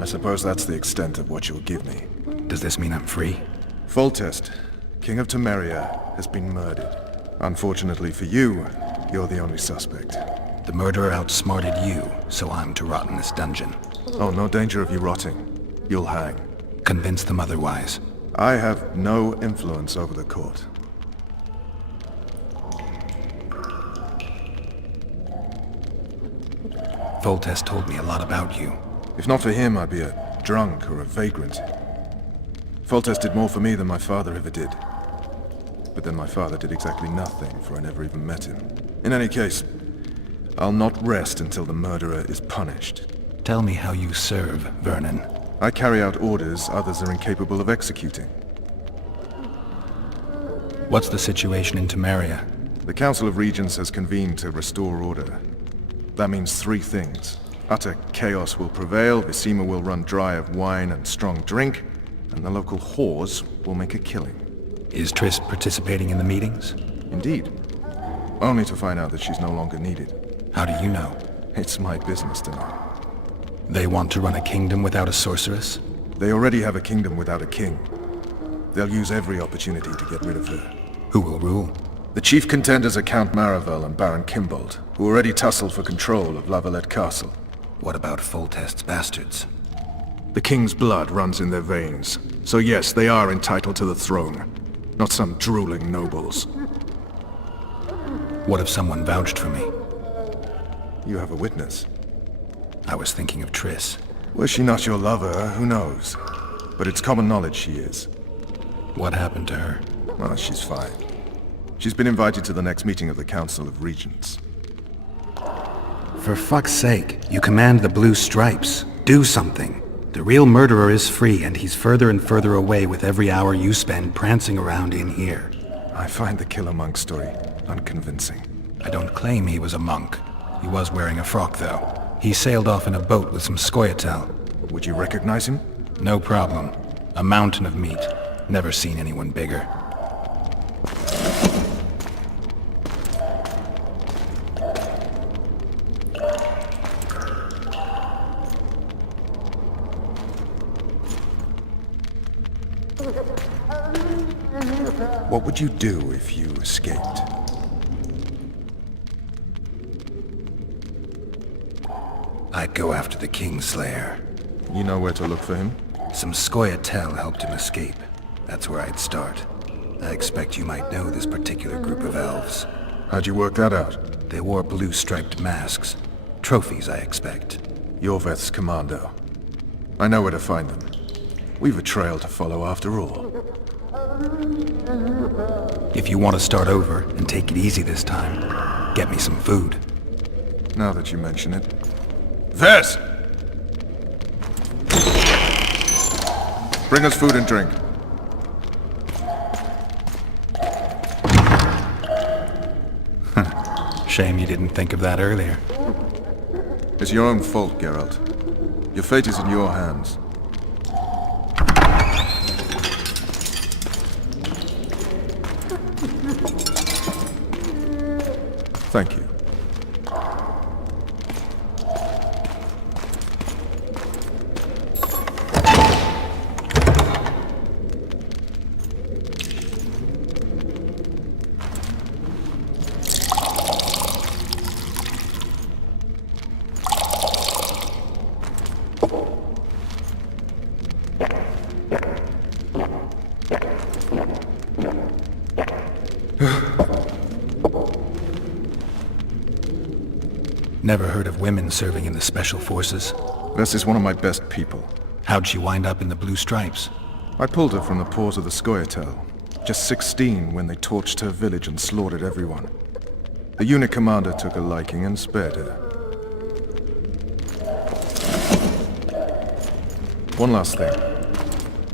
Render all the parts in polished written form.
I suppose that's the extent of what you'll give me. Does this mean I'm free? Foltest, King of Temeria, has been murdered. Unfortunately for you, you're the only suspect. The murderer outsmarted you, so I'm to rot in this dungeon. Oh, no danger of you rotting. You'll hang. Convince them otherwise. I have no influence over the court. Foltest told me a lot about you. If not for him, I'd be a drunk or a vagrant. Foltest did more for me than my father ever did. But then my father did exactly nothing, for I never even met him. In any case, I'll not rest until the murderer is punished. Tell me how you serve, Vernon. I carry out orders others are incapable of executing. What's the situation in Temeria? The Council of Regents has convened to restore order. That means three things. Utter chaos will prevail, Visima will run dry of wine and strong drink, and the local whores will make a killing. Is Triss participating in the meetings? Indeed. Only to find out that she's no longer needed. How do you know? It's my business to know. They want to run a kingdom without a sorceress? They already have a kingdom without a king. They'll use every opportunity to get rid of her. Who will rule? The chief contenders are Count Maravel and Baron Kimbold, who already tussle for control of La Valette Castle. What about Foltest's bastards? The king's blood runs in their veins, so yes, they are entitled to the throne. Not some drooling nobles. What if someone vouched for me? You have a witness. I was thinking of Triss. Was she not your lover, who knows? But it's common knowledge she is. What happened to her? Oh, she's fine. She's been invited to the next meeting of the Council of Regents. For fuck's sake, you command the Blue Stripes. Do something. The real murderer is free, and he's further and further away with every hour you spend prancing around in here. I find the Killer Monk story unconvincing. I don't claim he was a monk. He was wearing a frock, though. He sailed off in a boat with some Scoia'tael. Would you recognize him? No problem. A mountain of meat. Never seen anyone bigger. What would you do if you escaped? I'd go after the Kingslayer. You know where to look for him? Some Scoia'tael helped him escape. That's where I'd start. I expect you might know this particular group of elves. How'd you work that out? They wore blue-striped masks. Trophies, I expect. Yorveth's commando. I know where to find them. We've a trail to follow after all. If you want to start over and take it easy this time, get me some food. Now that you mention it. Vess! Bring us food and drink. Shame you didn't think of that earlier. It's your own fault, Geralt. Your fate is in your hands. Thank you. Never heard of women serving in the Special Forces. Vess is one of my best people. How'd she wind up in the Blue Stripes? I pulled her from the paws of the Scoia'tael. Just 16 when they torched her village and slaughtered everyone. The unit commander took a liking and spared her. One last thing.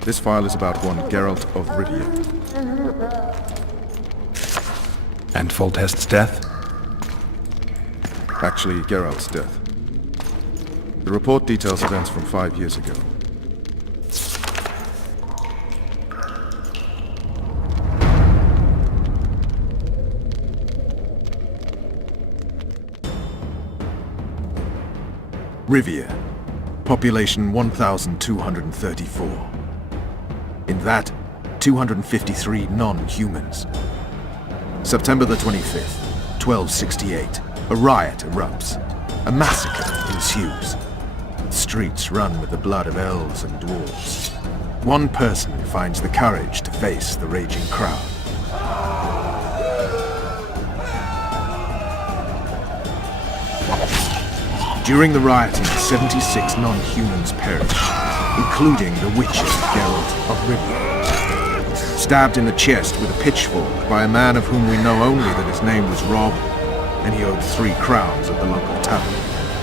This file is about one Geralt of Rivia. And Foltest's death? Actually, Geralt's death. The report details events from 5 years ago. Rivia. population 1,234. In that, 253 non-humans. September the 25th, 1268, a riot erupts. A massacre ensues. Streets run with the blood of elves and dwarves. One person finds the courage to face the raging crowd. During the rioting, 76 non-humans perish, including the witcher Geralt of Rivia. Stabbed in the chest with a pitchfork by a man of whom we know only that his name was Rob, and he owed 3 crowns at the local tavern.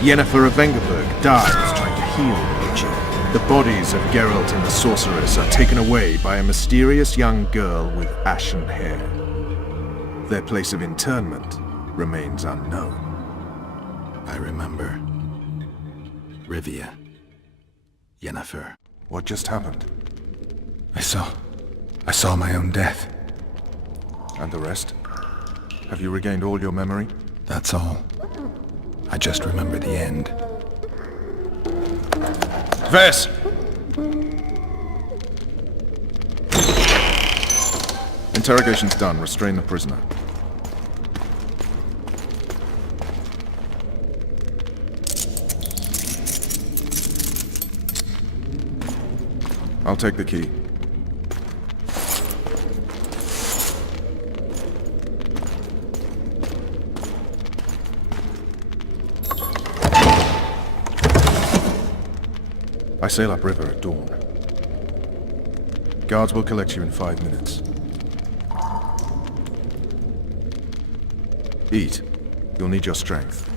Yennefer of Vengerberg dies trying to heal the witcher. The bodies of Geralt and the sorceress are taken away by a mysterious young girl with ashen hair. Their place of internment remains unknown. I remember. Rivia. Yennefer. What just happened? I saw my own death. And the rest? Have you regained all your memory? That's all. I just remember the end. Vess! Interrogation's done. Restrain the prisoner. I'll take the key. I sail upriver at dawn. Guards will collect you in 5 minutes. Eat. You'll need your strength.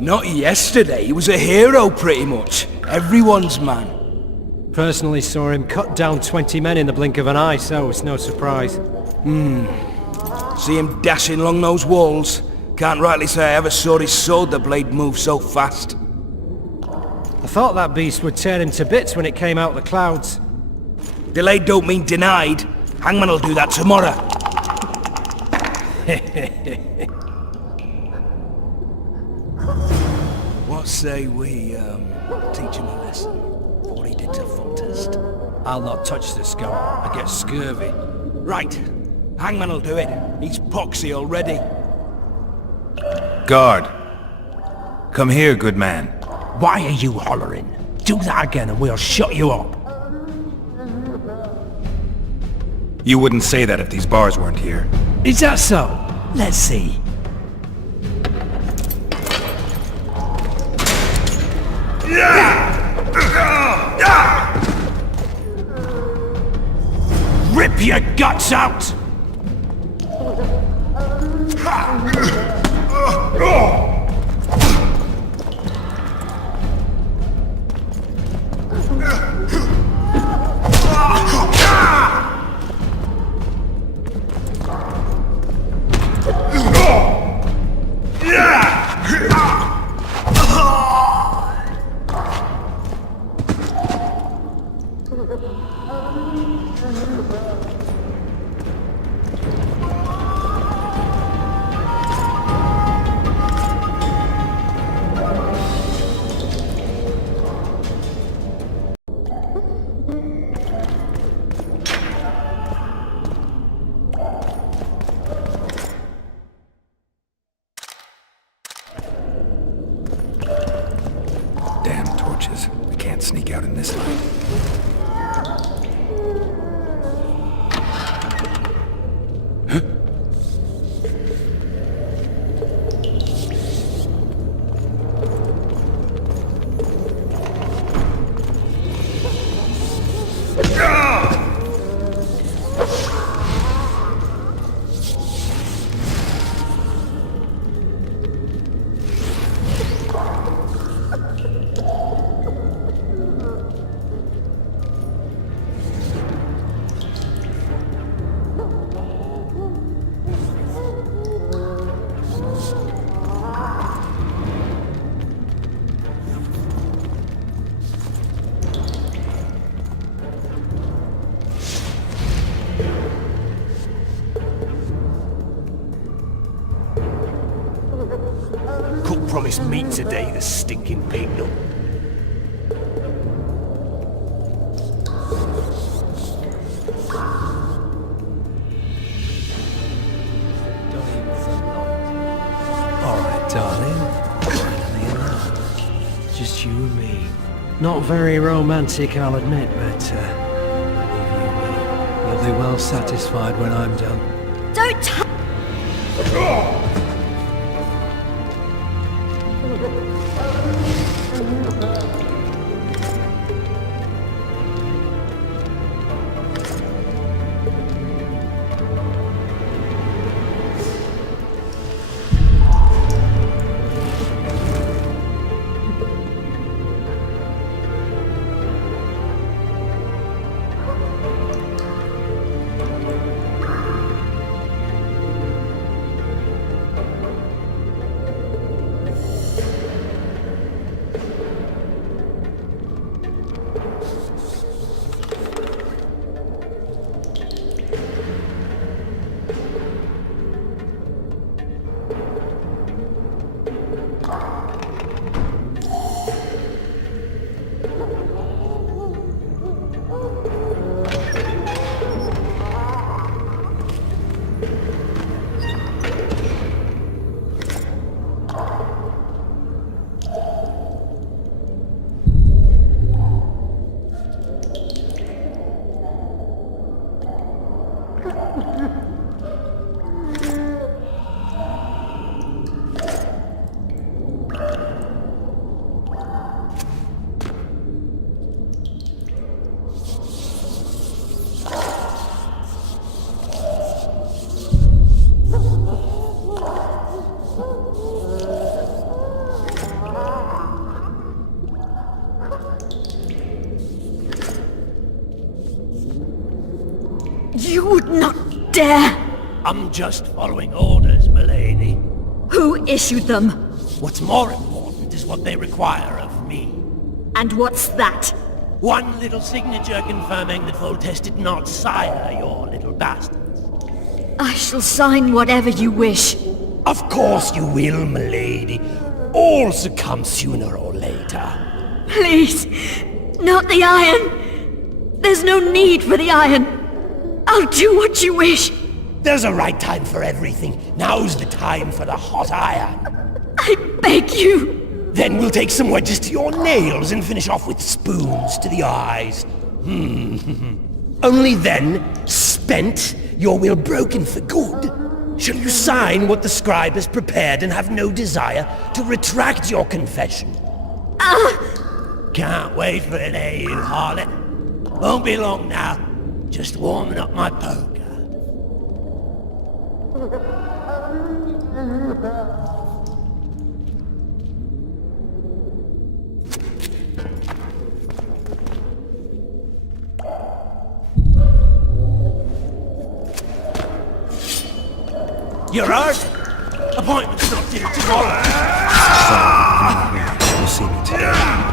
Not yesterday, he was a hero pretty much. Everyone's man. Personally saw him cut down 20 men in the blink of an eye, so it's no surprise. See him dashing along those walls. Can't rightly say I ever saw his sword the blade move so fast. I thought that beast would tear him to bits when it came out of the clouds. Delayed don't mean denied. Hangman will do that tomorrow. What say we, teach him a lesson? What he did to Foltest. I'll not touch the scum. I get scurvy. Right. Hangman will do it. He's poxy already. Guard! Come here, good man. Why are you hollering? Do that again and we'll shut you up. You wouldn't say that if these bars weren't here. Is that so? Let's see. Rip your guts out! Damn torches. We can't sneak out in this light. this meat today, the stinking pig. Alright, darling. Finally alone. Just you and me. Not very romantic, I'll admit, but believe you me, you'll be well satisfied when I'm done. Don't touch! You would not dare! I'm just following orders, milady. Who issued them? What's more important is what they require of me. And what's that? One little signature confirming that Foltest did not sire your little bastards. I shall sign whatever you wish. Of course you will, milady. All succumb sooner or later. Please, not the iron. There's no need for the iron. I'll do what you wish. There's a right time for everything. Now's the time for the hot iron. I beg you. Then we'll take some wedges to your nails and finish off with spoons to the eyes. Only then, spent, your will broken for good, shall you sign what the scribe has prepared and have no desire to retract your confession. Can't wait for it, eh, you harlot? Won't be long now. Just warming up my poker. You're ours? Appointment's not due tomorrow. You'll see me today.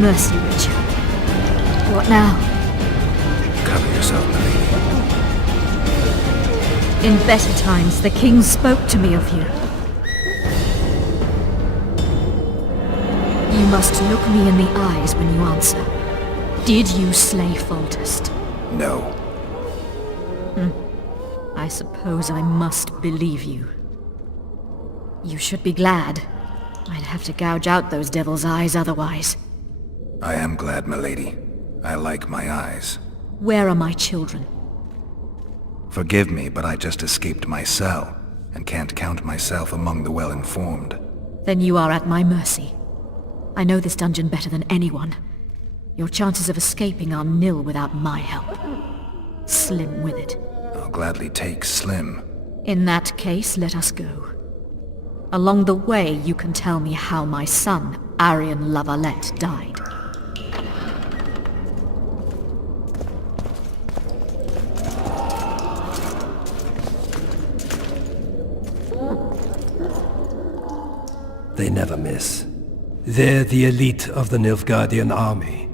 Mercy, Richard. What now? Cover yourself, milady. In better times, the king spoke to me of you. You must look me in the eyes when you answer. Did you slay Foltest? No. I suppose I must believe you. You should be glad. I'd have to gouge out those devil's eyes otherwise. I am glad, milady. I like my eyes. Where are my children? Forgive me, but I just escaped my cell, and can't count myself among the well-informed. Then you are at my mercy. I know this dungeon better than anyone. Your chances of escaping are nil without my help. Slim with it. I'll gladly take Slim. In that case, let us go. Along the way, you can tell me how my son, Arian La Valette, died. They never miss. They're the elite of the Nilfgaardian army.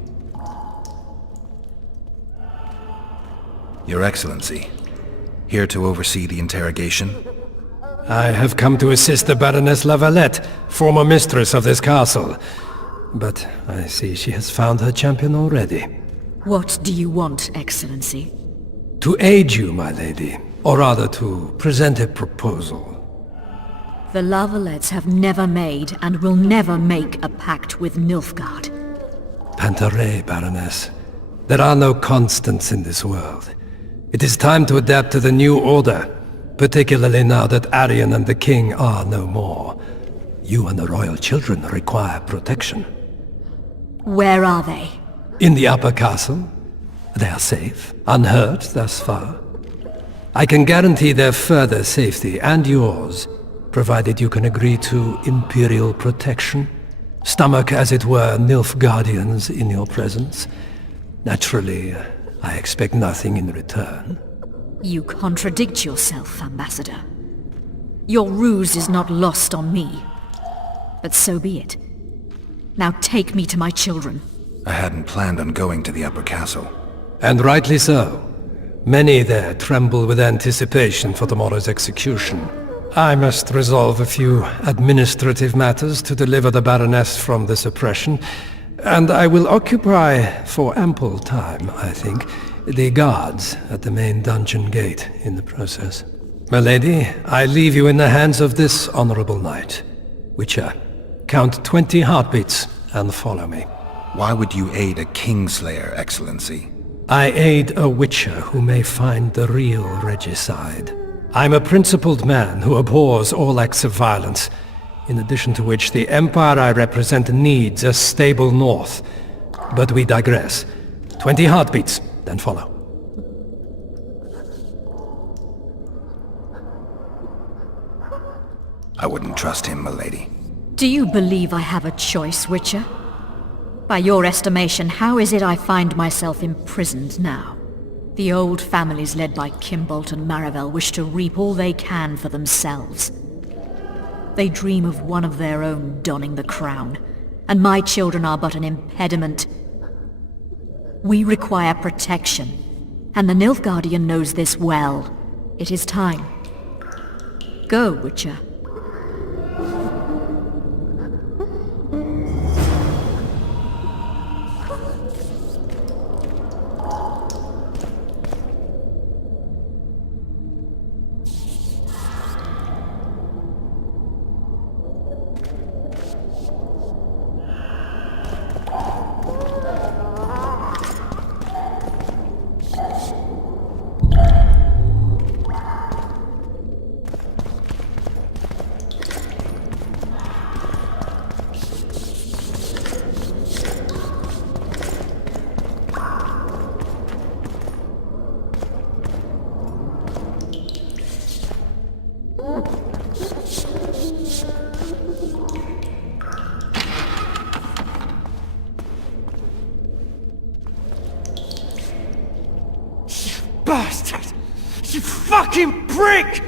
Your Excellency, here to oversee the interrogation? I have come to assist the Baroness La Valette, former mistress of this castle. But I see she has found her champion already. What do you want, Excellency? To aid you, my lady, or rather to present a proposal. The La Valettes have never made and will never make a pact with Nilfgaard. Pantaray, Baroness. There are no constants in this world. It is time to adapt to the new order, particularly now that Arian and the King are no more. You and the royal children require protection. Where are they? In the upper castle. They are safe, unhurt thus far. I can guarantee their further safety and yours, provided you can agree to Imperial protection. Stomach, as it were, Nilfgaardians in your presence. Naturally, I expect nothing in return. You contradict yourself, Ambassador. Your ruse is not lost on me. But so be it. Now take me to my children. I hadn't planned on going to the upper castle. And rightly so. Many there tremble with anticipation for tomorrow's execution. I must resolve a few administrative matters to deliver the Baroness from this oppression, and I will occupy, for ample time, I think, the guards at the main dungeon gate in the process. My lady, I leave you in the hands of this honorable knight. Witcher, count 20 heartbeats and follow me. Why would you aid a Kingslayer, Excellency? I aid a Witcher who may find the real regicide. I'm a principled man who abhors all acts of violence, in addition to which the empire I represent needs a stable north. But we digress. 20 heartbeats, then follow. I wouldn't trust him, milady. Do you believe I have a choice, Witcher? By your estimation, how is it I find myself imprisoned now? The old families led by Kimbolt and Marivel wish to reap all they can for themselves. They dream of one of their own donning the crown, and my children are but an impediment. We require protection, and the Nilfgaardian knows this well. It is time. Go, Witcher. Bastard! You fucking prick!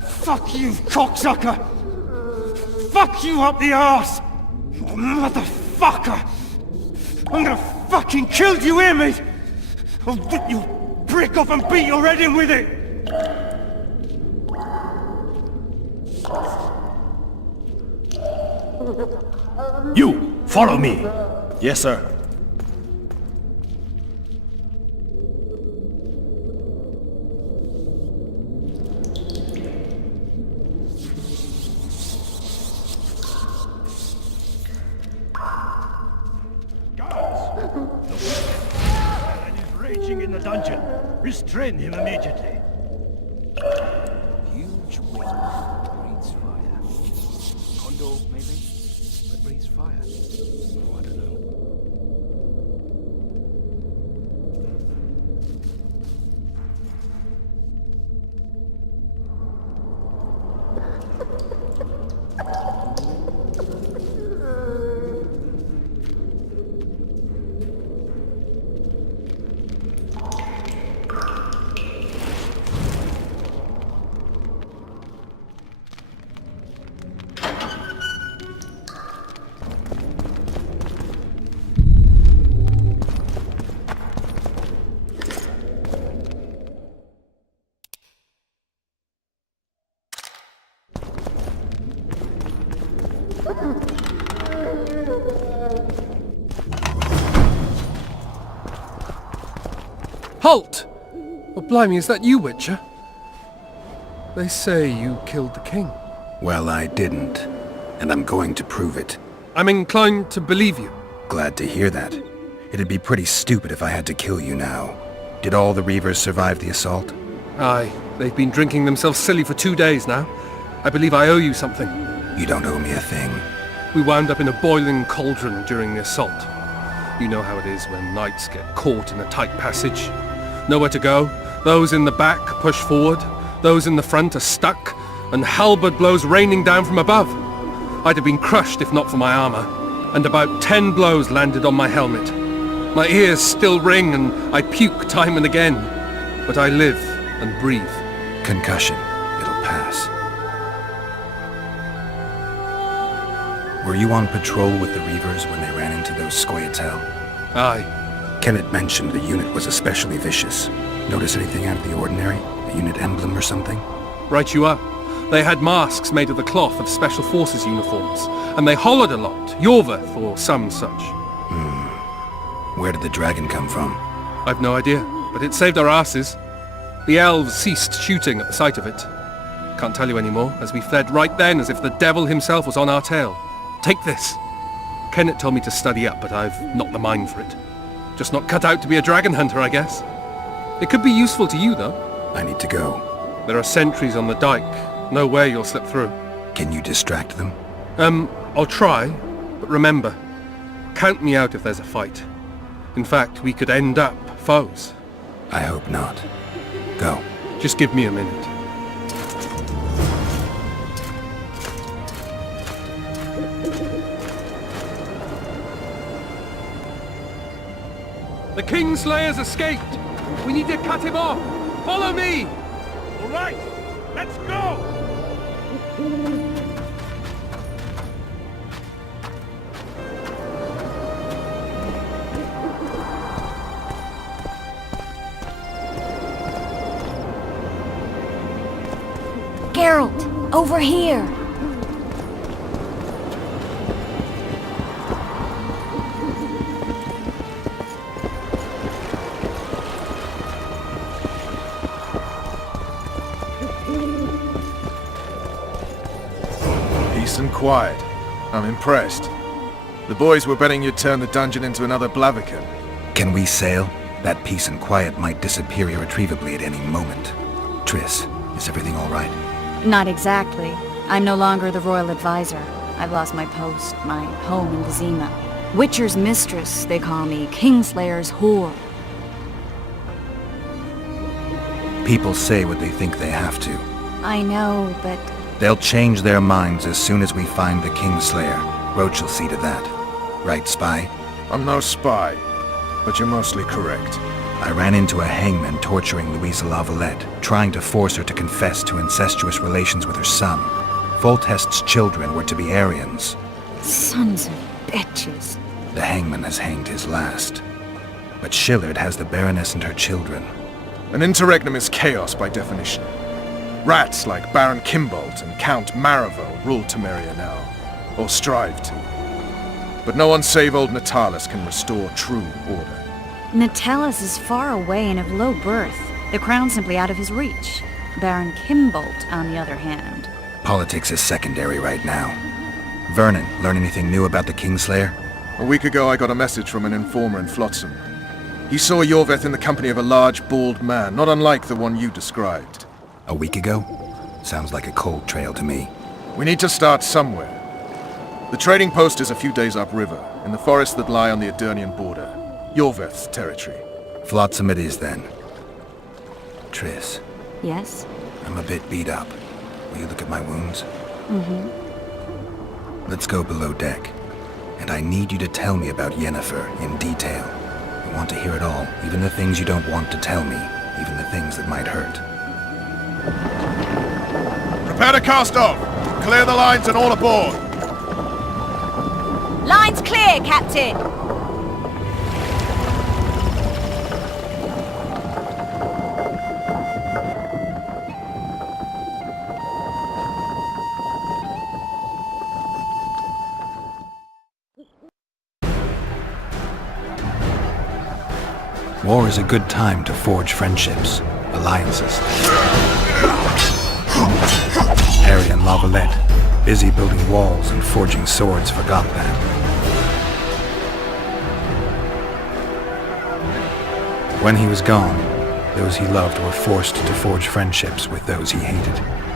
Fuck you, cocksucker! Fuck you up the arse! Motherfucker! I'm gonna fucking killed you, hear me? I'll rip your brick off and beat your head in with it! You, follow me. Yes, sir. In the dungeon. Restrain him immediately. Huge wind breathes fire. Condo, maybe? That breathes fire. Oh, I don't know. Halt! Oh, blimey, is that you, Witcher? They say you killed the king. Well, I didn't. And I'm going to prove it. I'm inclined to believe you. Glad to hear that. It'd be pretty stupid if I had to kill you now. Did all the Reavers survive the assault? Aye, they've been drinking themselves silly for 2 days now. I believe I owe you something. You don't owe me a thing. We wound up in a boiling cauldron during the assault. You know how it is when knights get caught in a tight passage. Nowhere to go. Those in the back push forward. Those in the front are stuck. And halberd blows raining down from above. I'd have been crushed if not for my armor. And about 10 blows landed on my helmet. My ears still ring and I puke time and again. But I live and breathe. Concussion. It'll pass. Were you on patrol with the Reavers when they ran into those Scoia'tael? Aye. Kenneth mentioned the unit was especially vicious. Notice anything out of the ordinary? A unit emblem or something? Right you are. They had masks made of the cloth of Special Forces uniforms, and they hollered a lot, Yorveth or some such. Where did the dragon come from? I've no idea, but it saved our asses. The elves ceased shooting at the sight of it. Can't tell you anymore, as we fled right then as if the devil himself was on our tail. Take this. Kenneth told me to study up, but I've not the mind for it. Just not cut out to be a dragon hunter, I guess. It could be useful to you, though. I need to go. There are sentries on the dike. No way you'll slip through. Can you distract them? I'll try, but remember, count me out if there's a fight. In fact, we could end up foes. I hope not. Go. Just give me a minute. The Kingslayer's escaped! We need to cut him off! Follow me! All right, let's go! Geralt, over here! Peace and quiet. I'm impressed. The boys were betting you'd turn the dungeon into another Blaviken. Can we sail? That peace and quiet might disappear irretrievably at any moment. Triss, is everything all right? Not exactly. I'm no longer the royal advisor. I've lost my post, my home in Vizima. Witcher's mistress, they call me. Kingslayer's whore. People say what they think they have to. I know, but... They'll change their minds as soon as we find the Kingslayer. Roche will see to that. Right, spy? I'm no spy, but you're mostly correct. I ran into a hangman torturing Louisa La Valette, trying to force her to confess to incestuous relations with her son. Foltest's children were to be Aryans. Sons of bitches. The hangman has hanged his last. But Shillard has the Baroness and her children. An interregnum is chaos by definition. Rats like Baron Kimbolt and Count Maravel rule Temeria now, or strive to. But no one save old Natalis can restore true order. Natalis is far away and of low birth. The crown's simply out of his reach. Baron Kimbolt, on the other hand. Politics is secondary right now. Vernon, learn anything new about the Kingslayer? A week ago I got a message from an informer in Flotsam. He saw Yorveth in the company of a large, bald man, not unlike the one you described. A week ago? Sounds like a cold trail to me. We need to start somewhere. The trading post is a few days upriver, in the forests that lie on the Edirnian border. Yorveth's territory. Flotsam it is then. Triss, Yes? I'm a bit beat up. Will you look at my wounds? Let's go below deck. And I need you to tell me about Yennefer in detail. I want to hear it all, even the things you don't want to tell me, even the things that might hurt. Prepare to cast off! Clear the lines and all aboard! Line's clear, Captain! War is a good time to forge friendships, alliances. Harry and La Valette, busy building walls and forging swords, forgot that. When he was gone, those he loved were forced to forge friendships with those he hated.